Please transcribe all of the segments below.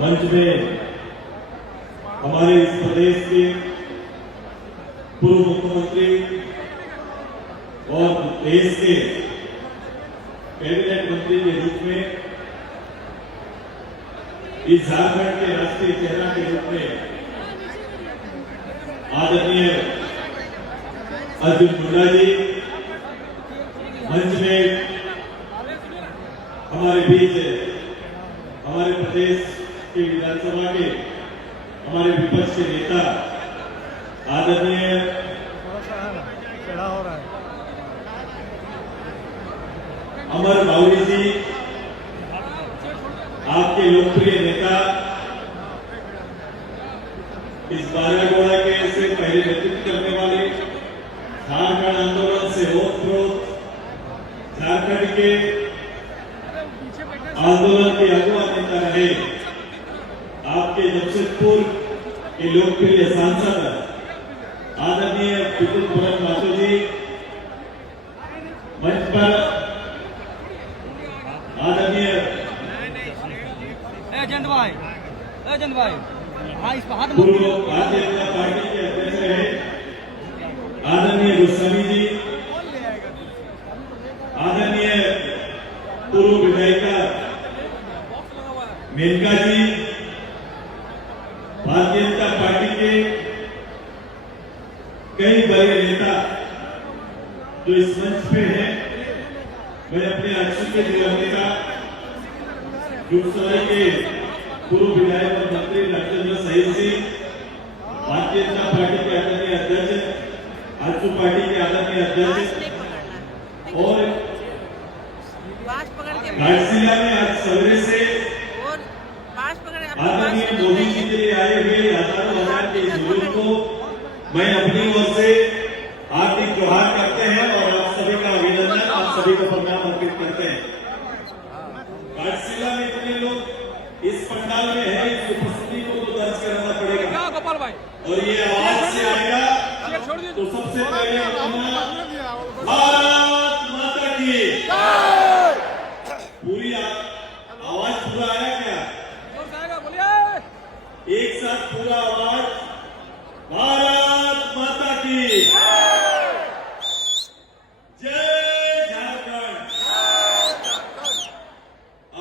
मंच में हमारे इस प्रदेश के पूर्व मुख्यमंत्री और देश के कैबिनेट मंत्री के रूप में, इस झारखंड के राष्ट्रीय चेहरा के रूप में आदरणीय अर्जुन मुंडा जी मंच में हमारे बीच, हमारे प्रदेश के विधानसभा के हमारे विपक्ष के नेता आदरणीय अमर बाउरी जी, आपके लोकप्रिय नेता, इस बारागोड़ा के से पहले नेतृत्व करने वाले, झारखंड आंदोलन से ओतप्रोत झारखंड के आंदोलन के अगुवा नेता रहे, आपके जमशेदपुर के लोकप्रिय सांसद आदरणीय विपुल भरत माथुर जी, मंच पर आदरणीय एजेंट भाई हाँ इस हाथ पूर्व भारतीय जनता पार्टी के अध्यक्ष रहे आदरणीय गोस्वामी जी, आदरणीय पूर्व विधायिका मेनका जी, भारतीय जनता पार्टी के कई बड़े नेता जो इस मंच पे हैं, मैं अपने अक्षर के दिवंगता गुरुसराय के पूर्व विधायक और मंत्री राजेंद्र सहित सिंह, भारतीय जनता पार्टी के आदरणीय अध्यक्ष, आजसू पार्टी के आदरणीय अध्यक्ष और घाटशिला में आज सवेरे से आदरणीय मोदी जी के लिए आए हुए हजारों हजार के इस जुलूस को मैं अपनी ओर से हार्दिक जोहार करते हैं और आप सभी का अभिनंदन, आप सभी को प्रणाम अर्पित करते हैं। घाटशिला में इतने लोग इस पंडाल में है, इस उपस्थिति को तो दर्ज कराना पड़ेगा गोपाल भाई, और ये आवाज से आएगा तो सबसे पहले भारत माता की पूरी आवाज पूरा आया क्या? बोलिए एक साथ पूरा आवाज, भारत माता की जय झारखंड।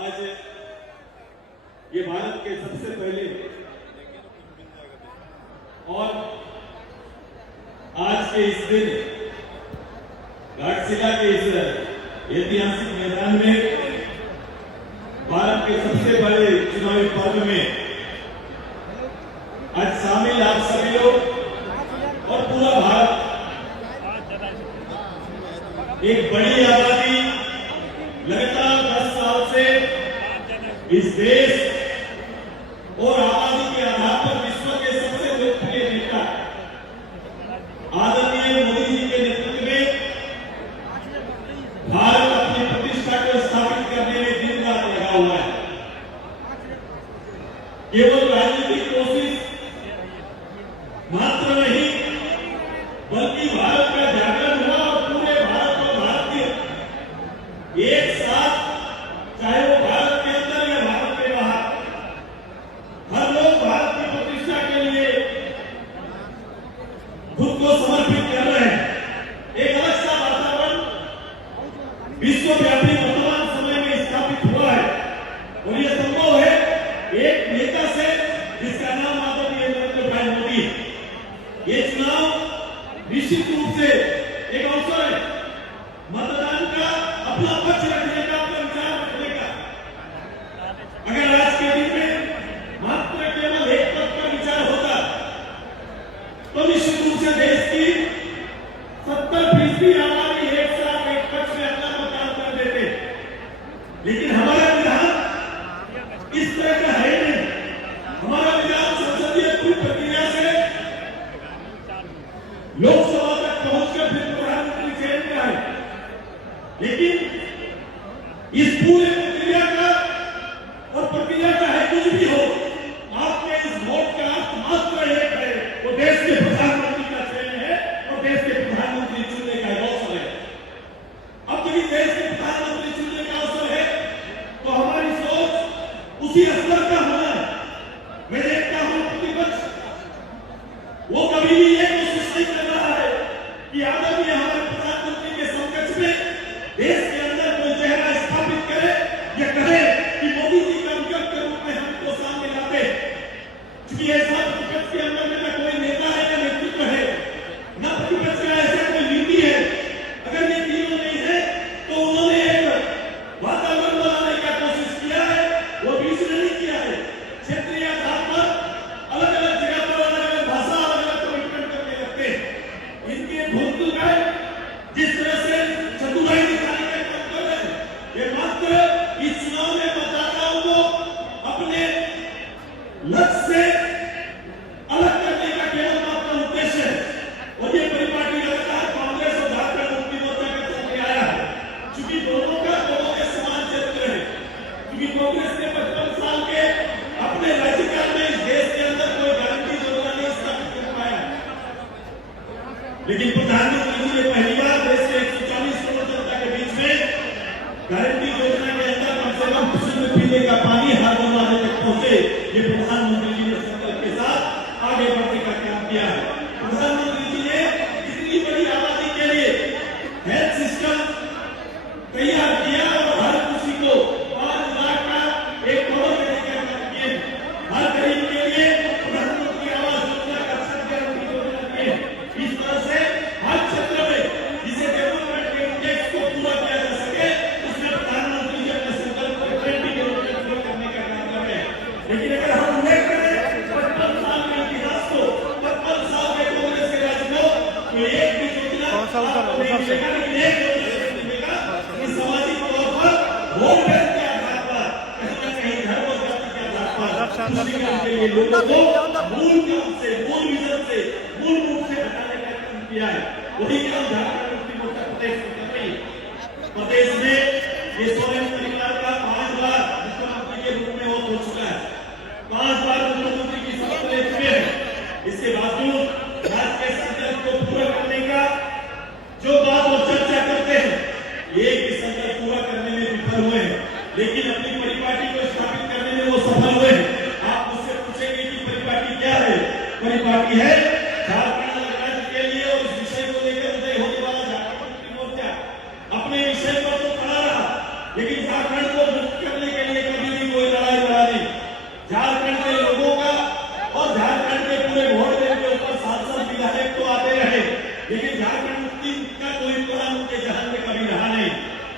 आज ये भारत के सबसे पहले और आज के इस दिन घाटशिला के इस ऐतिहासिक मैदान में भारत के सबसे बड़े चुनावी पर्व में आज शामिल आप सभी लोग और पूरा भारत, एक बड़ी आबादी लगातार 10 साल से इस देश और आबादी के आधार पर विश्व के सबसे लोकप्रिय नेता आदरणीय मोदी जी के नेतृत्व में भारत अपनी प्रतिष्ठा को स्थापित करने में दिन रात लगा हुआ है। केवल राजनीतिक कोशिश मात्र नहीं, बल्कि भारत का जागरण हुआ और पूरे भारत और भारतीय एक साथ, चाहे वो भारत के अंदर या भारत के बाहर, हर लोग भारत की प्रतिष्ठा के लिए खुद को समर्पित कर रहे हैं। एक अलग सा वातावरण विश्वव्यापी वर्तमान समय में स्थापित हुआ है और यह संभव है एक नेता से जिसका नाम आदरणीय नरेंद्र भाई मोदी। ये चुनाव निश्चित रूप से एक अवसर है मतदान का, अपना पक्ष रखने का, अपना विचार रखने का। अगर आज के दिन में मात्र केवल एक पक्ष का विचार होता तो निश्चित रूप से देश की 70% आबादी एक साथ एक पक्ष में अपना मतदान कर देते, लेकिन हमारा विधान इस तरह का है नहीं। हमारा विधान संसदीय प्रक्रिया से लोकसभा तक पहुंचकर फिर प्रधानमंत्री चयन का है, लेकिन इस पूरे प्रक्रिया का और प्रक्रिया का है कुछ भी हो, आपके इस वोट का अर्थ मात्र एक है, वो देश के प्रधानमंत्री का चयन है और देश के प्रधानमंत्री चुनने का अवसर है। अब यदि देश के प्रधानमंत्री चुनने का अवसर है तो हमारी सोच उसी स्तर का होना है वो कभी भी ये कोशिश नहीं कर रहा है कि आदरणीय हमारे प्रधानमंत्री के समकक्ष में देश के अंदर कोई चेहरा स्थापित करे या कहे कि मोदी जी का विकल्प के रूप में हमको सामने लाते। क्योंकि ऐसा प्रतिपक्ष के अंदर में न कोई नेता है न नेतृत्व है, न प्रतिपक्ष का ऐसा कोई नीति है। अगर ये तीनों नहीं है तो उन्होंने एक वातावरण बनाने का कोशिश किया है, वो बीच में नहीं किया है। क्षेत्रीय आधार पर अलग अलग जगह पर अलग अलग भाषा अलग अलग कमिटमेंट करने लगते हैं। इनके भूतपूर्व का जिस तरह से चतुराई दिखाने का काम कर रहे हैं, ये मात्र इस चुनाव में मतदाताओं को अपने लक्ष्य से अलग करने का केवल मात्र उद्देश्य है। और ये परिपाटी लगातार कांग्रेस और झारखंड मुक्ति मोर्चा का चलते आया है। चूंकि दोनों के समान चरित्र है, क्योंकि कांग्रेस ने 55 साल के अपने राज्यकाल में इस देश के अंदर कोई गारंटी योजना नहीं स्थापित कर पाया, लेकिन प्रधानमंत्री जी ने पहली बार देश के 140 करोड़ जनता के बीच में गारंटी योजना के अंदर कम से कम शुद्ध पीने का पानी हर दरवाजे तक पहुंचे। ये प्रधानमंत्री जी ने संकल्प के साथ आगे बढ़ने का काम किया है। प्रधानमंत्री जी ने इतनी बड़ी आबादी के लिए हेल्थ सिस्टम तैयार किया और हर किसी को 5 लाख का एक करोड़ देने का काम किए। हर गरीब के लिए प्रधानमंत्री आवास योजना का गारंटी योजना किए। इस तरह से हर क्षेत्र में जिसे डेवलपमेंट के इंडेक्स को पूरा किया जा सके, उसमें प्रधानमंत्री जी अपने संकल्प को गारंटी के रूप में पूरा करने का काम कर रहे हैं। लेकिन अगर हम उल्लेख करें 55 साल के इतिहास को, 55 साल के कांग्रेस के राज को, तो एक भी योजना आपको नहीं मिलेगा। लेकिन एक योजना मिलेगा कि सामाजिक तौर पर वोट बैंक के आधार पर कहीं न कहीं धर्म और जाति के आधार पर मुस्लिम के लिए लोगों को मूल काम से, मूल विजन से, मूल रूप से हटाने का काम किया है। वही काम झारखंड मुक्ति मोर्चा प्रदेश में कर रही है। प्रदेश में ये सोरेन परिवार का 5 बार मुख्यमंत्री के रूप में वो हो चुका है, 5 बार मुख्यमंत्री की शपथ ले चुके हैं। इसके बावजूद राज्य के संकल्प को पूरा करने का जो बात वो चर्चा करते हैं, एक भी संकल्प पूरा करने में विफल हुए हैं। लेकिन अपनी परिपाटी को स्थापित करने में वो सफल हुए हैं। आप मुझसे पूछेंगे कि परिपाटी क्या है? परिपाटी है झारखंड राज्य के लिए और इस विषय को लेकर उदय होने वाला झारखंड मुक्ति मोर्चा अपने विषय पर तो खड़ा रहा, लेकिन झारखंड को मुक्त करने के लिए कभी भी कोई लड़ाई लड़ा नहीं। झारखंड के लोगों का और झारखंड के पूरे वोट बैंक के ऊपर सांसद विधायक तो आते रहे, लेकिन झारखंड मुक्ति का कोई प्लान उनके जहां में कभी रहा नहीं।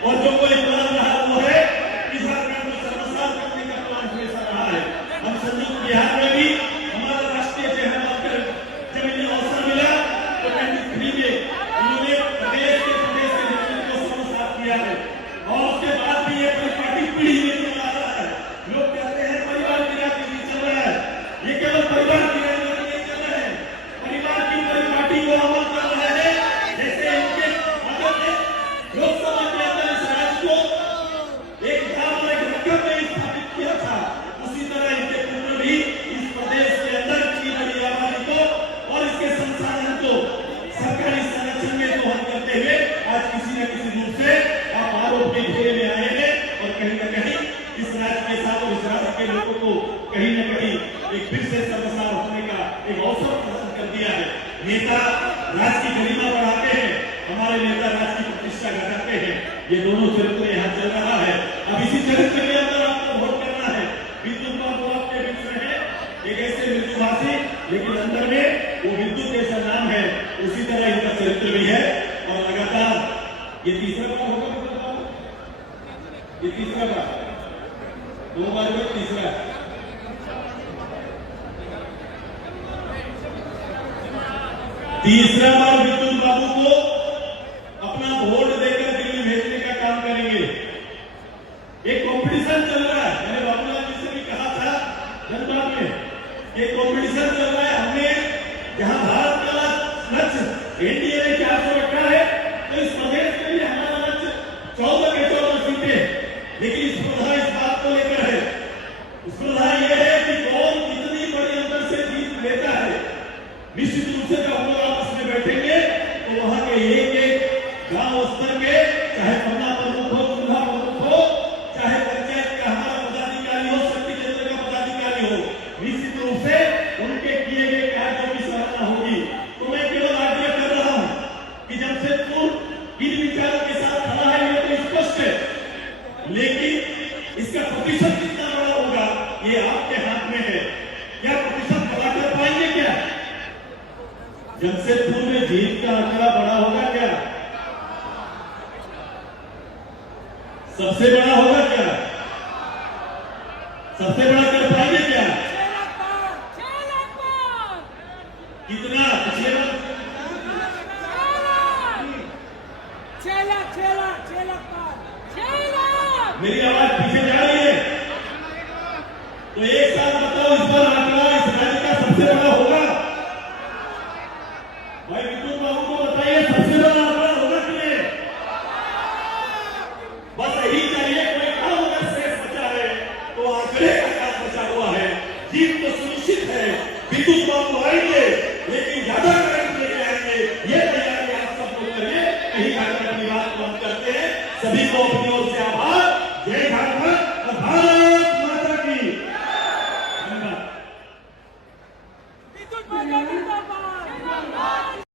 और जो कोई प्लान रहा वो है कि झारखंड को शर्मसार करने का प्लान हमेशा रहा है। हम संयुक्त बिहार में भी हमारा राष्ट्रीय चेहरा बनकर जब इन्हें अवसर मिला तो 93 में इन्होंने प्रदेश के नेतृत्व को शर्मसार किया है। और उसके बाद भी ये परिपाटी पीढ़ी में चला रहा है। लोग कहते हैं परिवार की राजनीति चल रहा है, ये केवल परिवार की राजनीति नहीं चल रहा है, परिवार की परिपाटी को अमल कर रहे हैं। जैसे इनके फादर ने लोकसभा के अंदर इस राज्य को एक धारा एक रकम में स्थापित किया था, उसी तरह इनके पुत्र भी इस प्रदेश के अंदर की बड़ी आबादी को और इसके संसाधन को सरकारी संरक्षण में दोहन करते हुए आज किसी न किसी रूप से आप आरोप के घेरे में आए हैं। और कहीं न कहीं इस राज्य के साथ और इस राज्य के लोगों को कहीं न कहीं एक फिर से शर्मसार होने का एक अवसर प्रदान कर दिया है। नेता राज्य की गरिमा बढ़ाते हैं, हमारे नेता राज्य की प्रतिष्ठा घटाते हैं। ये दोनों चरित्र यहाँ चल रहा है। अब इसी चरित्र के अंदर आपको वोट करना है। विद्युत बाबू आपके बीच में है, एक ऐसे मृदुभाषी लेकिन अंदर में वो विद्युत जैसा नाम है, उसी तरह इनका चरित्र भी है। और लगातार ये तीसरा बार होगा, ये तीसरा बार, 2 बार में तीसरा। तीसरा बार विद्युत बाबू को अपना वोट देकर दिल्ली भेजने का काम करेंगे। एक कंपटीशन चल रहा है, मैंने बाबूलाल जी से भी कहा था जनता में, एक कंपटीशन चल रहा है। हमने जहां भारत का लक्ष्य एनडीए ने 400 रखा है, तो इस प्रदेश के लिए हमारा लक्ष्य 14 के 14 सीटें। लेकिन स्पर्धा इस बात को लेकर है, स्पर्धा यह है कि कौन कितनी बड़ी अंतर से जीत लेता है। निश्चित रूप से जब हम लोग आपस में बैठेंगे ये आपके हाथ में है। क्या प्रतिशत बढ़ा कर पाएंगे क्या? जमशेदपुर में जीत का आंकड़ा बड़ा होगा क्या? सबसे बड़ा होगा क्या? सबसे बड़ा कर पाएंगे क्या? कितना? पिछले बार 6 लाख मेरी आवाज पीछे जा रही है तो एक साथ बताओ, इस बार आंकड़ा इस राज्य का सबसे बड़ा होगा? भाई विद्युत बाबू को बताइए, सबसे बड़ा आंकड़ा होगा कि नहीं? बस यही चाहिए। कोई काम अगर शेष बचा है तो आंकड़े का काम बचा हुआ है। जीत तो सुनिश्चित है। विद्युत बाबू आएंगे लेकिन ज्यादा करंट लेके आएंगे, ये तैयारी आप सब लोग करिए। यही कहकर अपनी बात बंद करते हैं। सभी को अपनी